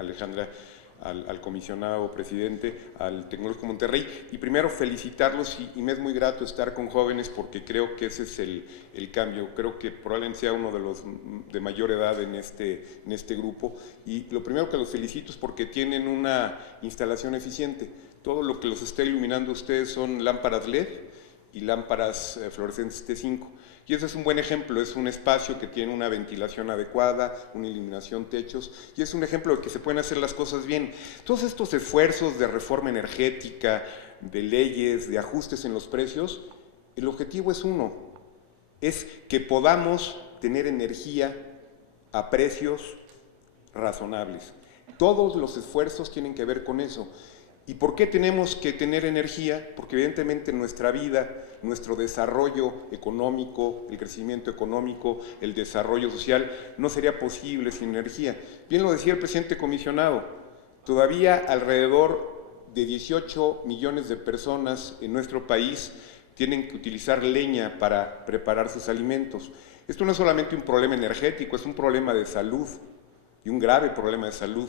Alejandra, al comisionado presidente, al Tecnológico Monterrey, y primero felicitarlos, y me es muy grato estar con jóvenes porque creo que ese es el cambio. Creo que probablemente sea uno de los de mayor edad en este grupo, y lo primero que los felicito es porque tienen una instalación eficiente. Todo lo que los está iluminando a ustedes son lámparas LED y lámparas fluorescentes T5. Y ese es un buen ejemplo, es un espacio que tiene una ventilación adecuada, una iluminación, techos, y es un ejemplo de que se pueden hacer las cosas bien. Todos estos esfuerzos de reforma energética, de leyes, de ajustes en los precios, el objetivo es uno, es que podamos tener energía a precios razonables. Todos los esfuerzos tienen que ver con eso. ¿Y por qué tenemos que tener energía? Porque evidentemente nuestra vida, nuestro desarrollo económico, el crecimiento económico, el desarrollo social, no sería posible sin energía. Bien lo decía el presidente comisionado, todavía alrededor de 18 millones de personas en nuestro país tienen que utilizar leña para preparar sus alimentos. Esto no es solamente un problema energético, es un problema de salud, y un grave problema de salud.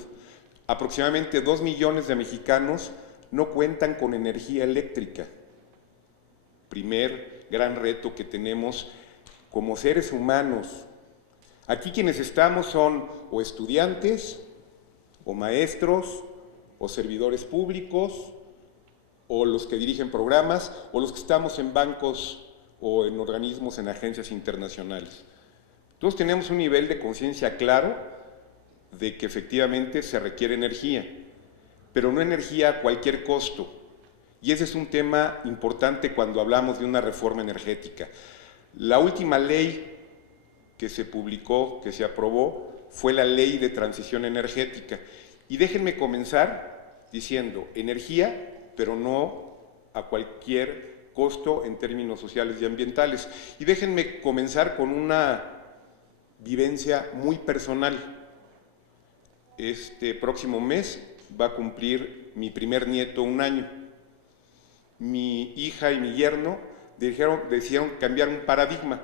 Aproximadamente 2 millones de mexicanos no cuentan con energía eléctrica. Primer gran reto que tenemos como seres humanos. Aquí quienes estamos son o estudiantes, o maestros, o servidores públicos, o los que dirigen programas, o los que estamos en bancos o en organismos, en agencias internacionales. Todos tenemos un nivel de conciencia claro de que efectivamente se requiere energía, pero no energía a cualquier costo. Y ese es un tema importante cuando hablamos de una reforma energética. La última ley que se publicó, que se aprobó, fue la Ley de Transición Energética. Y déjenme comenzar diciendo energía, pero no a cualquier costo en términos sociales y ambientales. Y déjenme comenzar con una vivencia muy personal. Este próximo mes va a cumplir mi primer nieto 1 año. Mi hija y mi yerno decidieron cambiar un paradigma.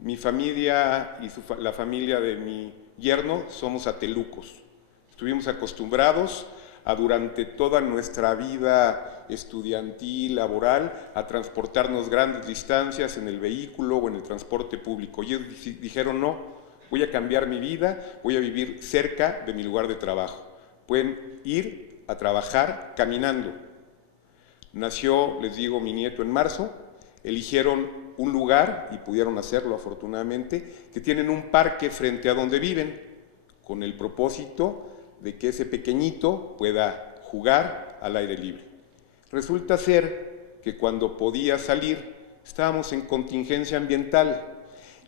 Mi familia y la familia de mi yerno somos atelucos. Estuvimos acostumbrados a durante toda nuestra vida estudiantil, laboral, a transportarnos grandes distancias en el vehículo o en el transporte público. Y ellos dijeron no. Voy a cambiar mi vida, voy a vivir cerca de mi lugar de trabajo. Pueden ir a trabajar caminando. Nació, les digo, mi nieto en marzo, eligieron un lugar, y pudieron hacerlo afortunadamente, que tienen un parque frente a donde viven, con el propósito de que ese pequeñito pueda jugar al aire libre. Resulta ser que cuando podía salir, estábamos en contingencia ambiental.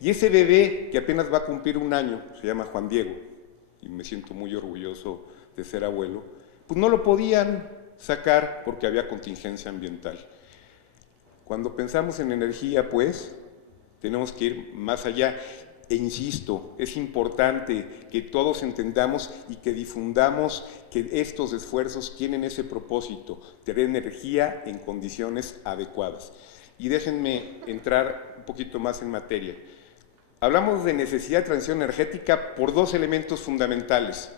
Y ese bebé, que apenas va a cumplir 1 año, se llama Juan Diego, y me siento muy orgulloso de ser abuelo, pues no lo podían sacar porque había contingencia ambiental. Cuando pensamos en energía, pues, tenemos que ir más allá. E insisto, es importante que todos entendamos y que difundamos que estos esfuerzos tienen ese propósito, tener energía en condiciones adecuadas. Y déjenme entrar un poquito más en materia. Hablamos de necesidad de transición energética por 2 elementos fundamentales.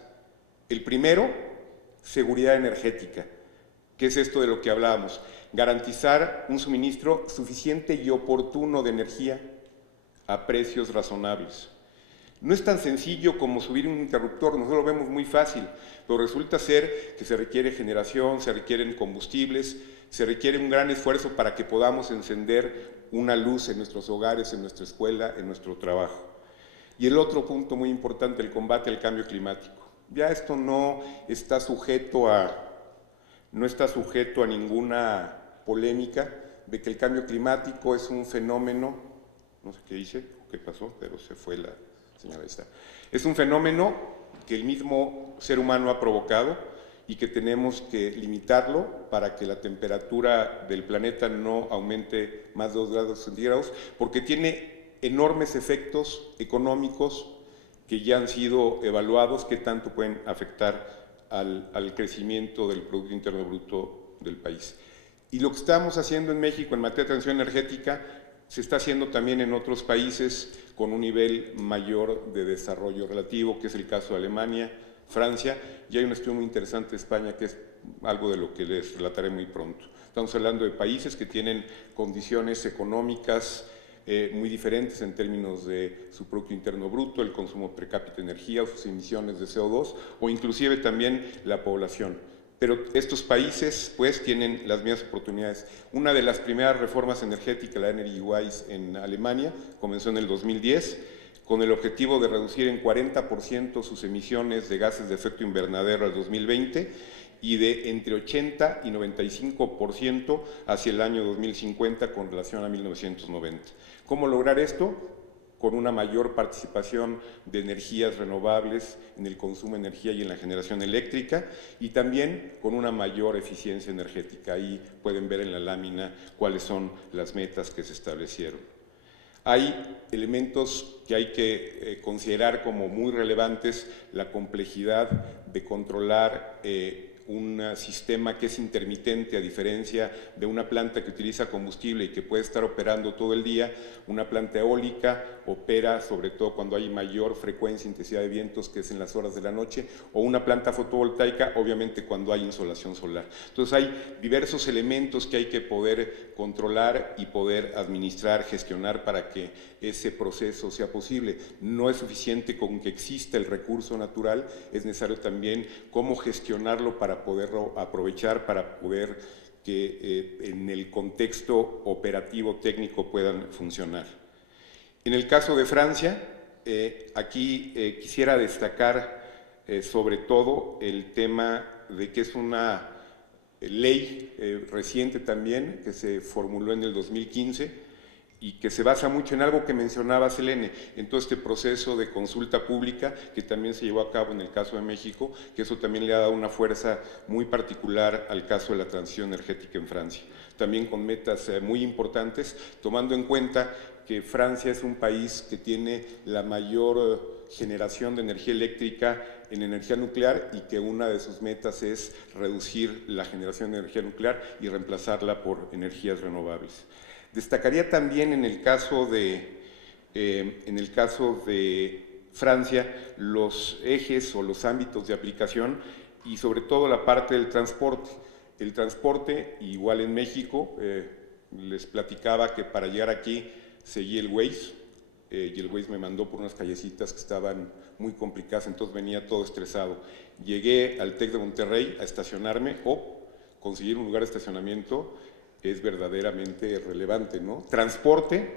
El primero, seguridad energética. ¿Qué es esto de lo que hablábamos? Garantizar un suministro suficiente y oportuno de energía a precios razonables. No es tan sencillo como subir un interruptor, nosotros lo vemos muy fácil, pero resulta ser que se requiere generación, se requieren combustibles, se requiere un gran esfuerzo para que podamos encender una luz en nuestros hogares, en nuestra escuela, en nuestro trabajo. Y el otro punto muy importante, el combate al cambio climático. Ya esto no está sujeto a ninguna polémica de que el cambio climático es un fenómeno, no sé qué hice, qué pasó, pero se fue la señora esta. Es un fenómeno que el mismo ser humano ha provocado y que tenemos que limitarlo para que la temperatura del planeta no aumente más de 2 grados centígrados, porque tiene enormes efectos económicos que ya han sido evaluados, que tanto pueden afectar al crecimiento del Producto Interno Bruto del país. Y lo que estamos haciendo en México en materia de transición energética se está haciendo también en otros países con un nivel mayor de desarrollo relativo, que es el caso de Alemania, Francia, y hay un estudio muy interesante de España que es algo de lo que les relataré muy pronto. Estamos hablando de países que tienen condiciones económicas muy diferentes en términos de su Producto Interno Bruto, el consumo per cápita de energía o sus emisiones de CO2, o inclusive también la población. Pero estos países pues tienen las mismas oportunidades. Una de las primeras reformas energéticas, la Energy Wise en Alemania, comenzó en el 2010, con el objetivo de reducir en 40% sus emisiones de gases de efecto invernadero al 2020 y de entre 80 y 95% hacia el año 2050 con relación a 1990. ¿Cómo lograr esto? Con una mayor participación de energías renovables en el consumo de energía y en la generación eléctrica, y también con una mayor eficiencia energética. Ahí pueden ver en la lámina cuáles son las metas que se establecieron. Hay elementos que hay que considerar como muy relevantes: la complejidad de controlar un sistema que es intermitente, a diferencia de una planta que utiliza combustible y que puede estar operando todo el día. Una planta eólica opera sobre todo cuando hay mayor frecuencia e intensidad de vientos, que es en las horas de la noche, o una planta fotovoltaica, obviamente, cuando hay insolación solar. Entonces hay diversos elementos que hay que poder controlar y poder administrar, gestionar para que ese proceso sea posible. No es suficiente con que exista el recurso natural, es necesario también cómo gestionarlo para poderlo aprovechar, para poder que en el contexto operativo técnico puedan funcionar. En el caso de Francia, aquí quisiera destacar sobre todo el tema de que es una ley reciente también, que se formuló en el 2015, y que se basa mucho en algo que mencionaba Selene, en todo este proceso de consulta pública que también se llevó a cabo en el caso de México, que eso también le ha dado una fuerza muy particular al caso de la transición energética en Francia. También con metas muy importantes, tomando en cuenta que Francia es un país que tiene la mayor generación de energía eléctrica en energía nuclear, y que una de sus metas es reducir la generación de energía nuclear y reemplazarla por energías renovables. Destacaría también en el caso de Francia los ejes o los ámbitos de aplicación, y sobre todo la parte del transporte. El transporte, igual en México, les platicaba que para llegar aquí seguí el Waze, y el Waze me mandó por unas callecitas que estaban muy complicadas, entonces venía todo estresado. Llegué al TEC de Monterrey a estacionarme, o conseguir un lugar de estacionamiento es verdaderamente relevante, ¿no? Transporte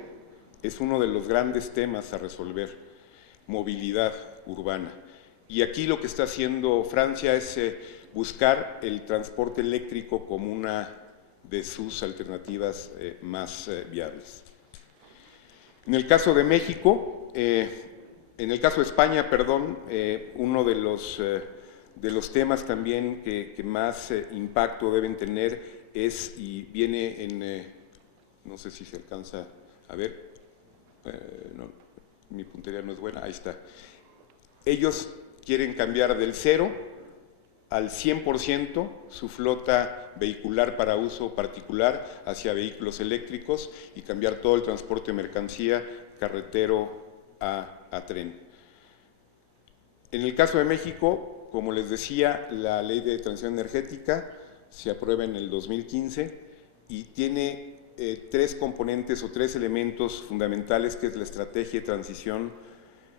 es uno de los grandes temas a resolver, movilidad urbana. Y aquí lo que está haciendo Francia es buscar el transporte eléctrico como una de sus alternativas más viables. En el caso de México, en el caso de España, perdón, uno de los temas también que más impacto deben tener es, y viene en, no sé si se alcanza a ver, no, mi puntería no es buena, ahí está. Ellos quieren cambiar del 0 al 100% su flota vehicular para uso particular hacia vehículos eléctricos, y cambiar todo el transporte de mercancía carretero a tren. En el caso de México, como les decía, la Ley de Transición Energética se aprueba en el 2015 y tiene tres componentes o tres elementos fundamentales, que es la estrategia de transición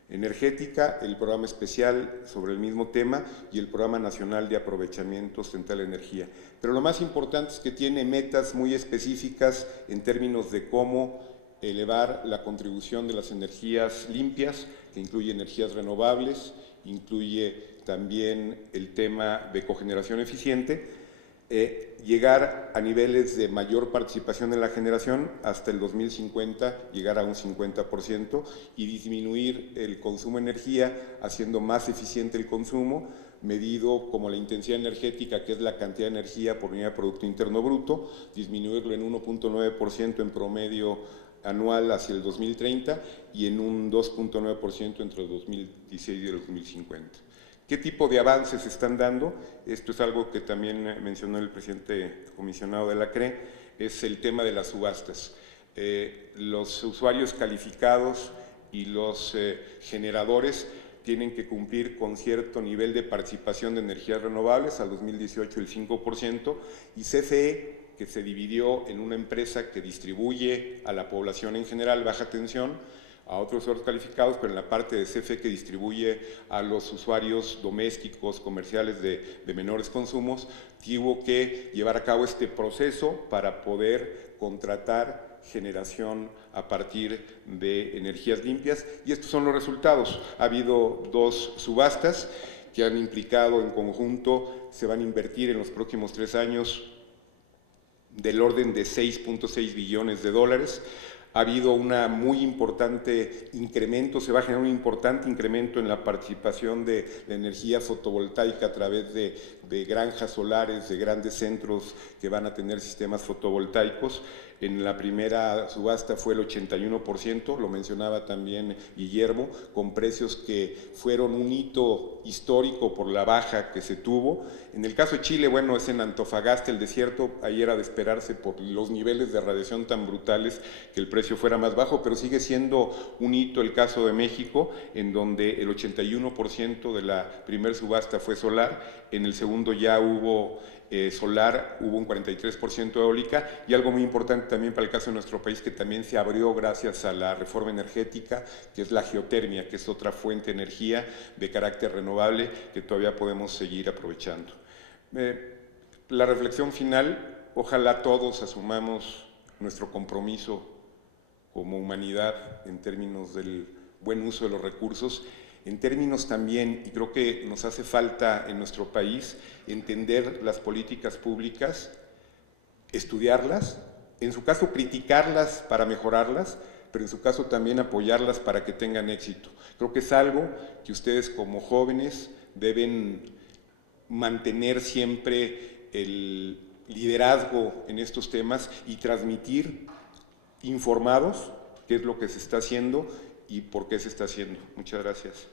energética, el programa especial sobre el mismo tema y el programa nacional de aprovechamiento sustentable de energía. Pero lo más importante es que tiene metas muy específicas en términos de cómo elevar la contribución de las energías limpias, que incluye energías renovables, incluye también el tema de cogeneración eficiente, llegar a niveles de mayor participación en la generación hasta el 2050, llegar a un 50%, y disminuir el consumo de energía haciendo más eficiente el consumo, medido como la intensidad energética, que es la cantidad de energía por unidad de Producto Interno Bruto, disminuirlo en 1.9% en promedio anual hacia el 2030 y en un 2.9% entre el 2016 y el 2050. ¿Qué tipo de avances se están dando? Esto es algo que también mencionó el presidente comisionado de la CRE, es el tema de las subastas. Los usuarios calificados y los generadores tienen que cumplir con cierto nivel de participación de energías renovables, al 2018 el 5%, y CFE, que se dividió en una empresa que distribuye a la población en general baja tensión, a otros usuarios calificados, pero en la parte de CFE que distribuye a los usuarios domésticos, comerciales de menores consumos, tuvo que llevar a cabo este proceso para poder contratar generación a partir de energías limpias, y estos son los resultados. Ha habido 2 subastas que han implicado en conjunto, se van a invertir en los próximos 3 años del orden de 6.6 billones de dólares. Ha habido una muy importante incremento, se va a generar un importante incremento en la participación de energía fotovoltaica a través de granjas solares, de grandes centros que van a tener sistemas fotovoltaicos. En la primera subasta fue el 81%, lo mencionaba también Guillermo, con precios que fueron un hito histórico por la baja que se tuvo. En el caso de Chile, bueno, es en Antofagasta, el desierto, ahí era de esperarse por los niveles de radiación tan brutales que el precio fuera más bajo, pero sigue siendo un hito el caso de México, en donde el 81% de la primera subasta fue solar, en el segundo ya hubo solar, hubo un 43% eólica, y algo muy importante también para el caso de nuestro país, que también se abrió gracias a la reforma energética, que es la geotermia, que es otra fuente de energía de carácter renovable que todavía podemos seguir aprovechando. La reflexión final: ojalá todos asumamos nuestro compromiso como humanidad en términos del buen uso de los recursos, en términos también, y creo que nos hace falta en nuestro país, entender las políticas públicas, estudiarlas, en su caso criticarlas para mejorarlas, pero en su caso también apoyarlas para que tengan éxito. Creo que es algo que ustedes como jóvenes deben mantener siempre el liderazgo en estos temas y transmitir informados qué es lo que se está haciendo y por qué se está haciendo. Muchas gracias.